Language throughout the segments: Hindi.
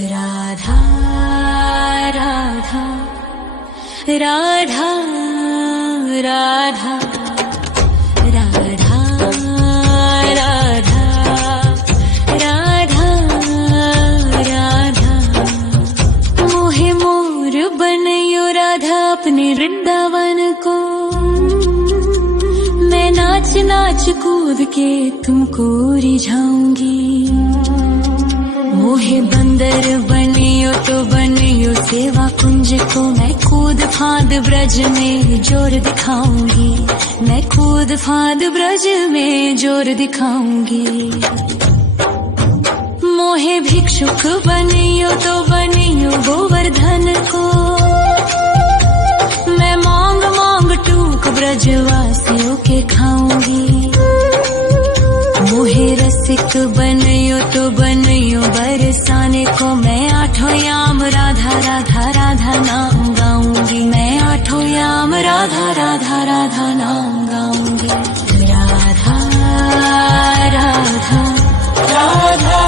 राधा राधा राधा राधा राधा राधा राधा राधा मोहे मोर बनयो राधा अपने वृंदावन को। मैं नाच नाच कूद के तुमको रिझाऊंगी। मोहे बंदर बनियो तो बनियो सेवा कुंज को। मैं कूद फांद ब्रज में जोर दिखाऊंगी। मैं कूद फांद ब्रज में जोर दिखाऊंगी। मोहे भिक्षुक बनियो तो बनियो गोवर्धन को। मैं मांग मांग टूक ब्रजवासियों के खाऊंगी। मोहे रसिक बनियो तो बनियो बरसाने को। मैं आठों याम राधा राधा राधा नाम गाऊंगी। मैं आठों याम राधा राधा राधा नाम गाऊंगी। राधा राधा राधा राधा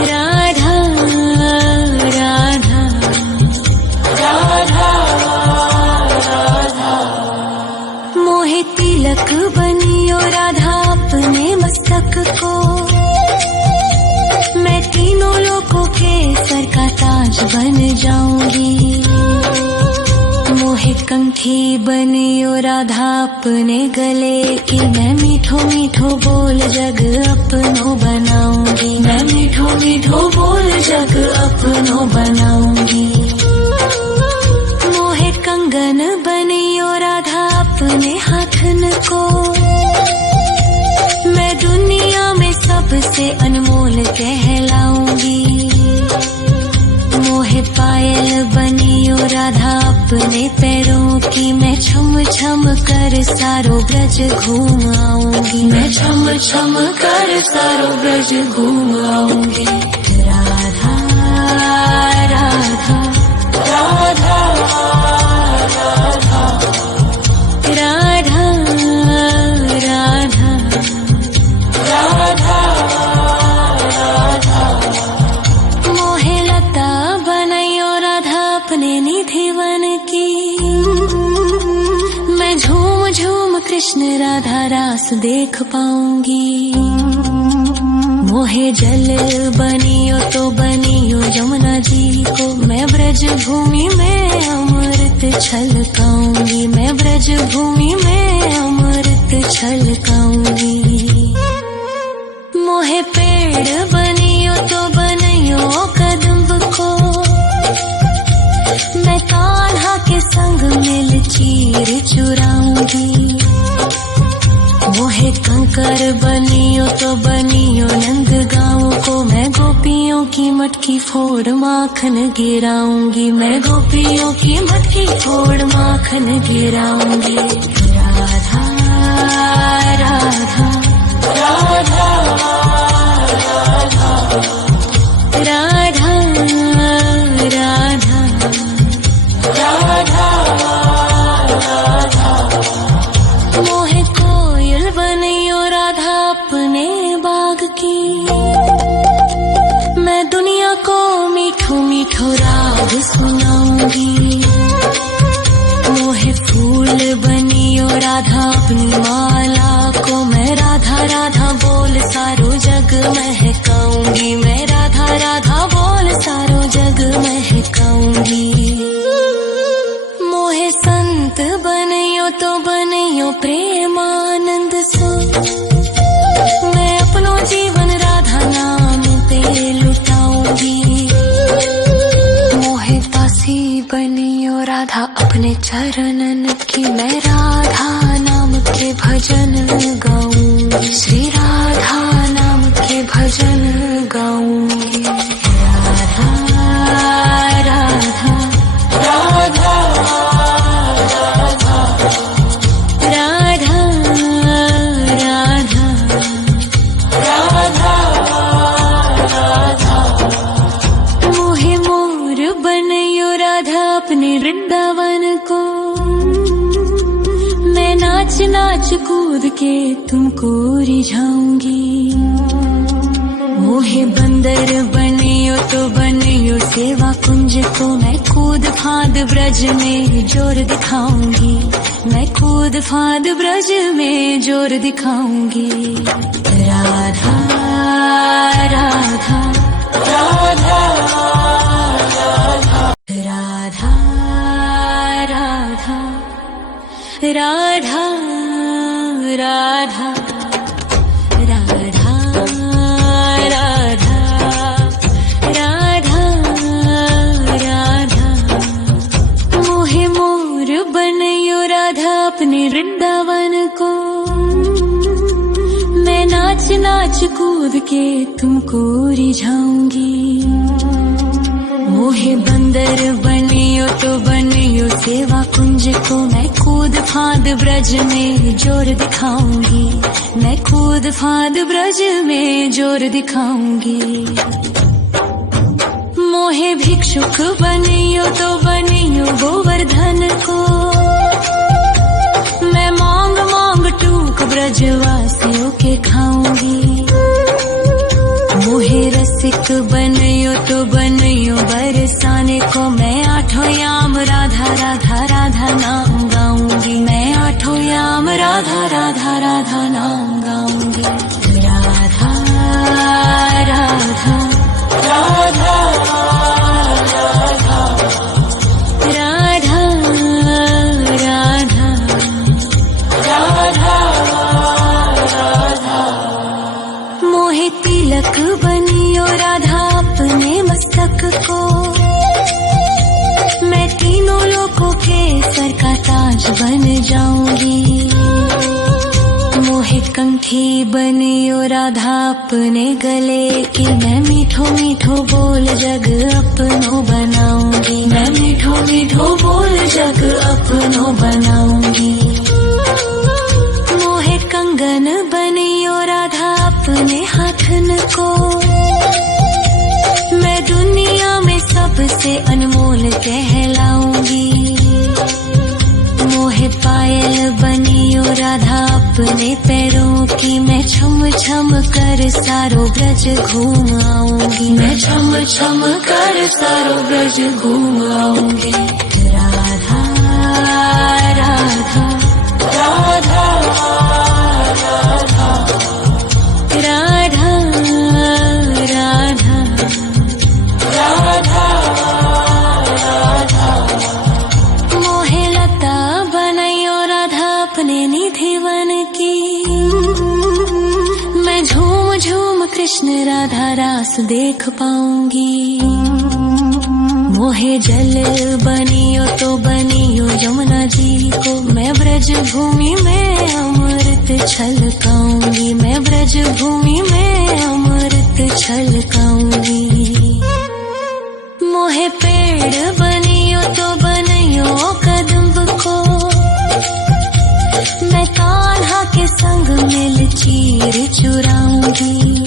राधा राधा राधा। मोहे तिलक बनियो राधा अपने मस्तक को। मैं तीनों लोगों के सर का ताज बन जाऊंगी। मोहे कंठी बनियो राधा अपने गले की। मैं मीठो मीठो बोल जग अपनो बनाऊंगी। मैं मीठो मीठो बोल जग अपनो बनाऊंगी। मोहे कंगन बनियो राधा अपने हाथन को। मैं दुनिया में सबसे अनमोल कहलाऊंगी। मोहे पायल बनियो राधा अपने पैरों की। मैं छम छम कर सारो ब्रज घूम आऊंगी। मैं छम छम कर सारो ब्रज घूम आऊंगी। राधा राधा राधा राधा राधा राधा राधा। मोहे लता बनयो राधा अपने निधि वन की। मैं झूम झूम कृष्ण राधा रास देख पाऊंगी। मोहे जल बनियो तो बनियो यमुना जी को। मैं ब्रज भूमि में अमृत छलकाऊंगी। मैं ब्रज भूमि में अमृत छलकाऊंगी। मोहे पेड़ बनियो तो बनियो कदम्ब को। मैं कान्हा के संग मिल चीर चुराऊंगी। मोहे कंकर बनियो तो बनियो नंद गाँव को। मैं गोपियों की मटकी फोड़ माखन गिराऊंगी। मैं गोपियों की मटकी फोड़ माखन गिराऊंगी। राधा राधा राधा राधा राधा राधा। मोहे कोयल बनियो राधा अपने बाग की। मैं दुनिया को मीठो मीठो राग सुनाऊंगी। मोहे फूल बनियो राधा अपनी माला को। मैं राधा राधा बोल सारो जग महकाऊंगी। मैं राधा राधा बोल सारो जग महकाऊंगी। मोहे संत बनियो तो बनियो प्रेमानंद सो। मैं अपनो जीवन राधा नाम पे लुटाऊंगी। मोहे दासी बनियो राधा अपने चरणन की। मैं राधा नाम के भजन गाऊंगी। श्री राधा नाम के भजन गाऊंगी। राधा राधा राधा राधा राधा राधा। मोहे मोर बनयो राधा अपने वृंदावन को। मैं नाच नाच कूद के तुमको रिझाऊंगी। मोहे बंदर बनियो तो बनियो सेवा कुंज को, मैं कूद फांद ब्रज में जोर दिखाऊंगी, मैं कूद फांद ब्रज में जोर दिखाऊंगी। राधा राधा राधा राधा राधा राधा राधा राधा राधा राधा राधा। मोहे मोर बनयो राधा अपने वृंदावन को, मैं नाच नाच कूद के तुमको रिझाऊंगी। मोहे बंदर बनियो तो बनियो सेवा कुंज को, मैं कूद फांद ब्रज में जोर दिखाऊंगी, मैं कूद फांद ब्रज में जोर दिखाऊंगी। मोहे भिक्षुक बनियो तो बनियो गोवर्धन को, मैं मांग मांग टूक ब्रजवासियों के खाऊंगी। मोहे रसिक बनियो तो बनियो बरसाने को, मैं आठों याम राधा राधा राधा नाम गाऊंगी, मैं आठों याम राधा राधा राधा नाम गाऊंगी। राधा राधा राधा राधा राधा राधा राधा। मोहे तिलक बनियो राधा अपने मस्तक को, मैं तीनों लोकों के सर का ताज बन जाऊंगी। मोहे कंठी बनियो राधा अपने गले की, मैं मीठो मीठो बोल जग अपनो बनाऊंगी, मैं मीठो मीठो बोल जग अपनो बनाऊंगी। मोहे कंगन बनियो राधा अपने हाथन को, मैं दुनिया में सबसे अनमोल कहलाऊंगी। मोहे पायल बनियो राधा अपने पैरों की, मैं छम छम कर सारो ब्रज घूम आऊंगी, मैं छम छम कर सारो ब्रज घूम आऊंगी। राधा राधा राधा राधा राधा राधा राधा। मोहे लता बनयो राधा अपने निधिवन की, मैं झूम झूम कृष्ण राधा रास देख पाऊंगी। मोहे जल बनियो तो बनियो यमुना जी को, मैं ब्रज भूमि में अमृत छलकाऊंगी, मैं ब्रज भूमि में अमृत छलकाऊंगी। मोहे पेड़ बनियो तो बनियो कदम्ब को, मैं कान्हा के संग मिल चीर चुराऊंगी।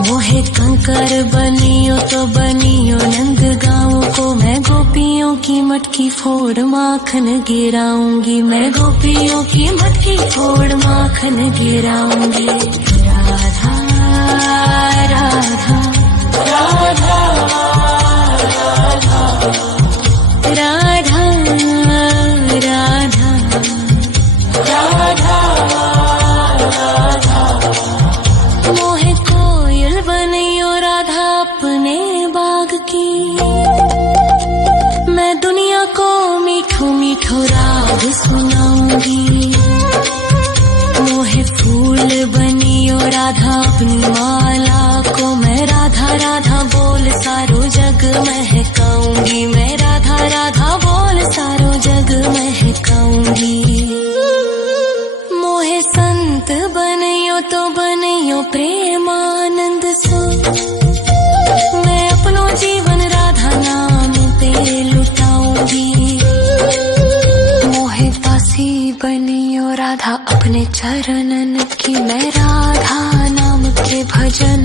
मोहे कंकर बनियो तो बनियो नंद गाँव को, मैं गोपियों की मटकी फोड़ माखन गिराऊंगी, मैं गोपियों की मटकी फोड़ माखन गिराऊंगी। राधा राधा राधा राधा राधा राधा राधा। मोहे कोयल बनियो राधा अपने बाग की, मैं दुनिया को मीठो मीठो राग सुनाऊंगी। मोहे फूल बनियो राधा अपनी माला को, मैं राधा राधा बोल सारो जग महकाऊंगी, मैं राधा राधा बोल सारो जग महकाऊंगी। मोहे संत बनियो तो बनियो प्रेमानंद सो, मैं अपनो जीवन राधा नाम पे लुटाऊंगी। मोहे दासी बनियो राधा अपने चरणन की, मैं राधा नाम के भजन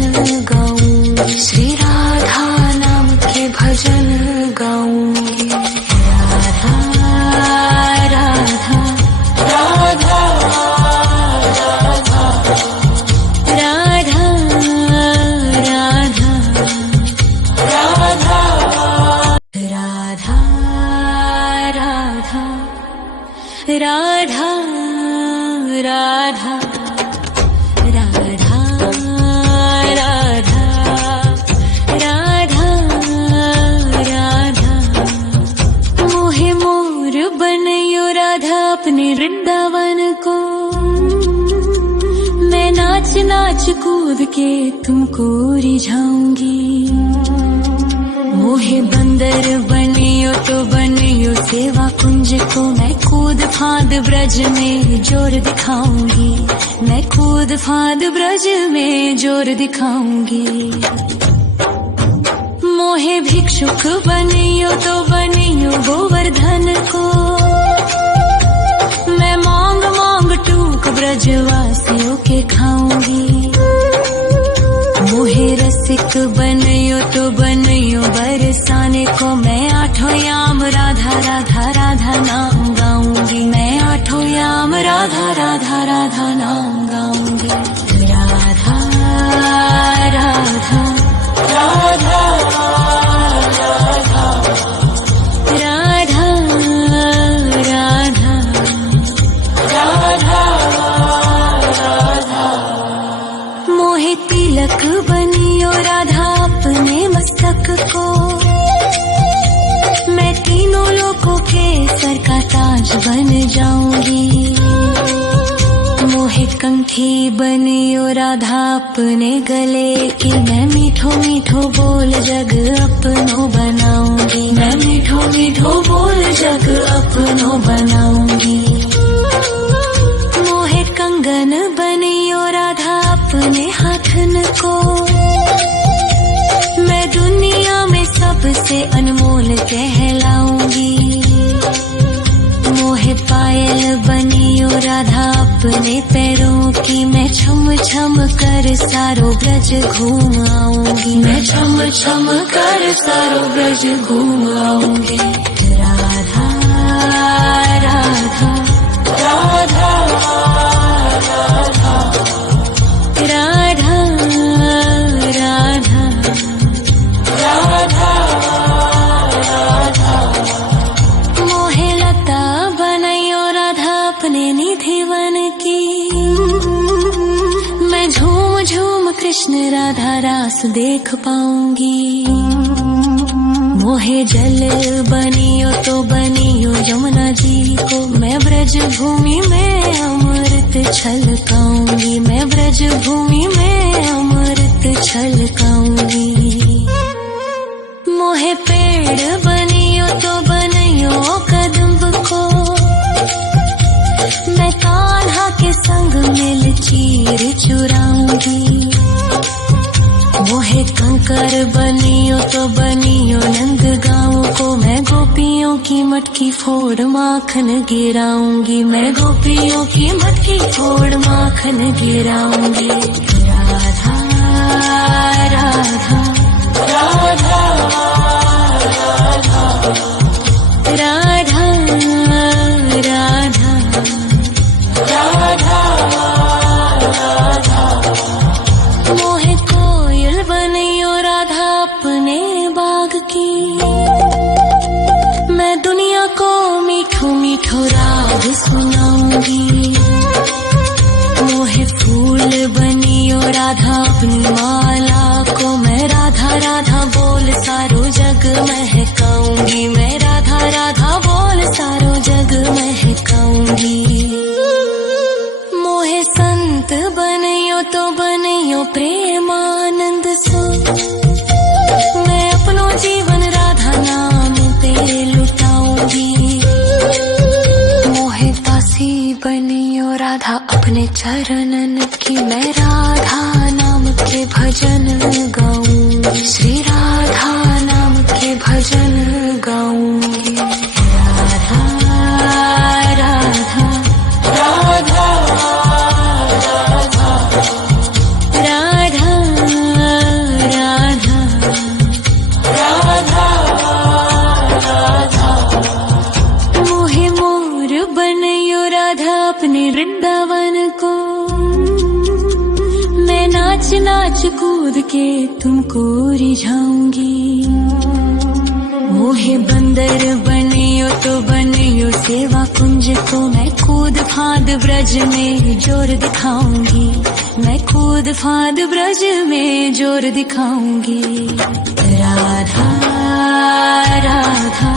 गाऊंगी, श्री राधा नाम के भजन गाऊंगी। राधा राधा राधा राधा राधा नाच कूद के तुमको रिझाऊंगी। मोहे बंदर बनियो तो बनियो सेवा कुंज को, मैं कूद फांद ब्रज में जोर दिखाऊंगी। मैं कूद फांद ब्रज में जोर दिखाऊंगी। मोहे भिक्षुक बनियो तो बनियो गोवर्धन को, मैं मांग मांग टूक ब्रजवासियों के खाऊंगी। मोहे रसिक बनियो तो बनियो बरसाने को, मैं आठों याम राधा राधा राधा नाम गाऊंगी। मैं आठों याम राधा राधा राधा नाम गाऊंगी। राधा राधा राधा तिलक बनियो राधा अपने मस्तक को, मैं तीनों लोगों के सर का ताज बन जाऊंगी। मोहे कंठी बनियो राधा अपने गले की, मैं मीठो मीठो बोल जग अपनो बनाऊंगी। मैं मीठो मीठो बोल जग अपनो बनाऊंगी। मोहे कंगन बनियो राधा अपने हाथन को, मैं दुनिया में सबसे अनमोल कहलाऊंगी। मोहे पायल बनियो राधा अपने पैरों की, मैं छम छम कर सारो ब्रज घूम आऊंगी। मैं छम छम कर सारो ब्रज घूम आऊंगी। राधा राधा राधा राधा राधा राधा राधा। मोहे लता बनायो राधा अपने निधि वन की, मैं झूम झूम कृष्ण राधा रास देख पाऊंगी। मोहे जल बनियो तो बनियो यमुना जी को, मैं ब्रज भूमि में अमृत छलकाऊंगी। मैं ब्रज भूमि में अमृत छलकाऊंगी। मोहे पेड़ बनियो तो बनियो कदम्ब को, मैं कान्हा के संग मिल चीर चुराऊंगी। मोहे कंकर बनियो तो बनियो नंद गाँव को, मैं गोपियों की मटकी फोड़ माखन गिराऊंगी। मैं गोपियों की मटकी फोड़ माखन गिराऊंगी। राधा राधा राधा राधा राधा राधा राधा। मोहे कोयल बनियो राधा अपने बाग की, मैं दुनिया को मीठो मीठो राग सुनाऊंगी। मोहे फूल बनियो राधा अपनी माला को, मैं राधा राधा बोल सारो जग महकाऊंगी। मैं राधा राधा बोल सारो जग महकाऊंगी। मोहे संत बनियो तो बनियो प्रेमानंद सो, मैं अपनो जीवन राधा नाम पे लुटाऊंगी। मोहे दासी बनियो राधा अपने चरणन की, मैं राधा नाम के भजन गाऊंगी। श्री राधा नाम के भजन गाऊंगी। राधा राधा राधा राधा राधा राधा राधा। मोहे मोर बनियो राधा अपने वृंदावन को, मैं नाच नाच कूद के तुमको रिझाऊंगी। मोहे बंदर बनियो तो बनियो सेवा कुंज को, मैं कूद फांद ब्रज में जोर दिखाऊंगी। मैं कूद फांद ब्रज में जोर दिखाऊंगी। राधा राधा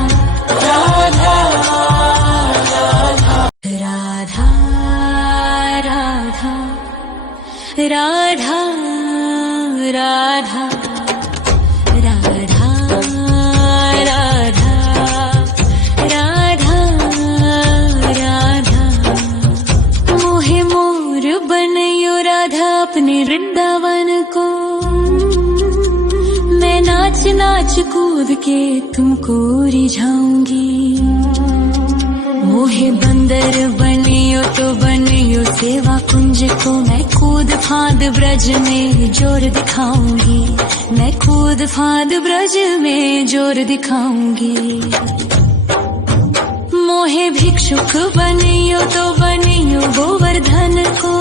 राधा राधा राधा राधा राधा राधा राधा राधा राधा राधा मोहे मोर बनयो राधा अपने वृंदावन को मैं नाच नाच कूद के तुमको रिझाऊंगी मोहे बंदर बनियो तो बनियो सेवा कुंज को मैं कूद फांद ब्रज में जोर दिखाऊंगी मैं कूद फांद ब्रज में जोर दिखाऊंगी मोहे भिक्षुक बनियो तो बनियो गोवर्धन को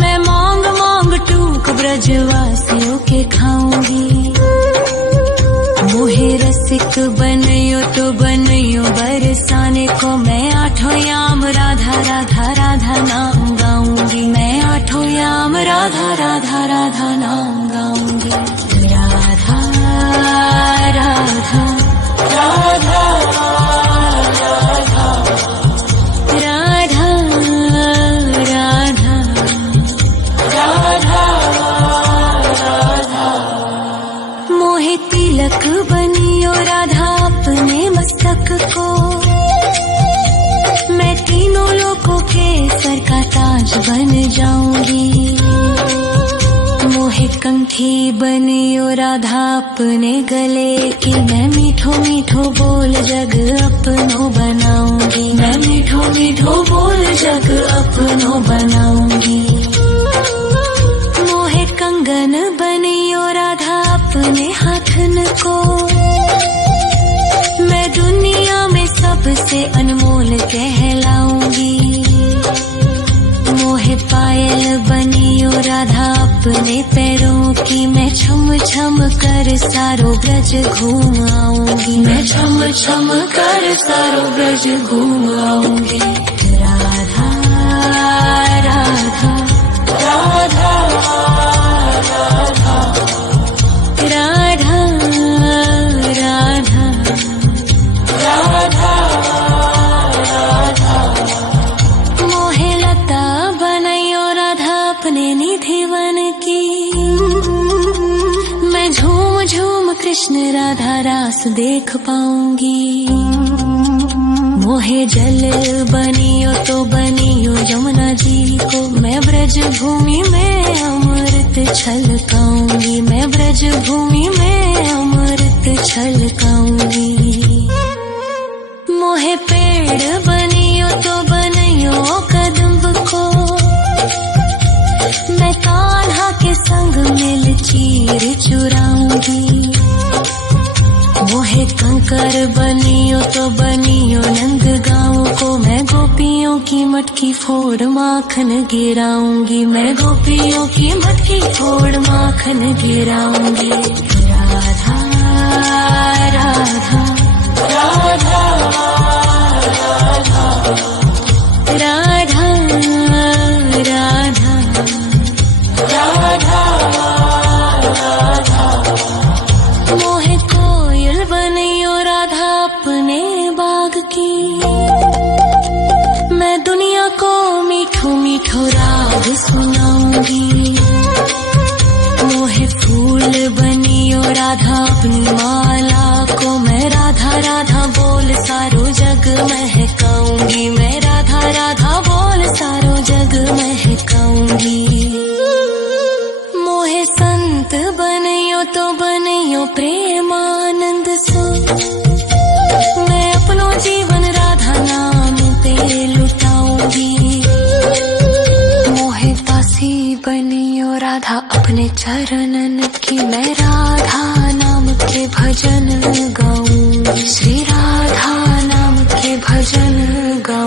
मैं मांग मांग टूक ब्रजवासियों के खाऊंगी मोहे रसिक बनयो तो बनयो बरसाने को मैं आठों याम राधा राधा राधा नाम गाऊंगी मैं आठों याम राधा राधा राधा नाम गाऊंगी राधा राधा राधा राधा राधा राधा राधा मोहे तिलक बनियो राधा अपने मस्तक को मैं तीनों लोगों के सर का ताज बन जाऊंगी मोहे कंठी बनियो राधा अपने गले की मैं मीठो मीठो बोल जग अपनो बनाऊंगी मैं मीठो मीठो बोल जग अपनो बनाऊंगी मोहे कंगन बनियो राधा अपने हाथन को मैं दुनिया में सबसे अनमोल कहलाऊंगी मोहे पायल बनियो राधा अपने पैरों की मैं छम छम कर सारो ब्रज घूम आऊंगी मैं छम छम कर सारो ब्रज घूम आऊंगी राधा राधा राधा राधा राधा राधा राधा राधा मोहे लता बनयो राधा अपने निधि वन की मैं झूम झूम कृष्ण राधा रास देख पाऊंगी मोहे जल बनियो तो बनियो यमुना जी को मैं ब्रज भूमि में अमृत छलकाऊंगी मैं ब्रज भूमि में अमृत छलकाऊंगी मोहे पेड़ बनियो तो बनियो कदम्ब को मैं कान्हा के संग मिल चीर चुराऊंगी मोहे कंकर बनियो तो बनियो नंद गाँव को मैं गोपियों की मटकी फोड़ माखन गिराऊंगी मैं गोपियों की मटकी फोड़ माखन गिराऊंगी राधा राधा राधा राधा राधा राधा राधा मोहे कोयल बनियो राधा अपने बाग की मैं दुनिया को मीठो मीठो राग सुनाऊंगी मोहे फूल बनियो राधा अपनी माला को मैं राधा राधा बोल सारो जग महकाऊंगी मैं राधा राधा बोल सारो जग महकाऊंगी मोहे संत बनियो तो बनियो प्रेमानंद सो मैं अपनो जीवन राधा नाम पे लुटाऊंगी मोहे दासी बनियो राधा अपने चरणन की मैं राधा नाम के भजन गाऊंगी श्री राधा नाम के भजन गाऊंगी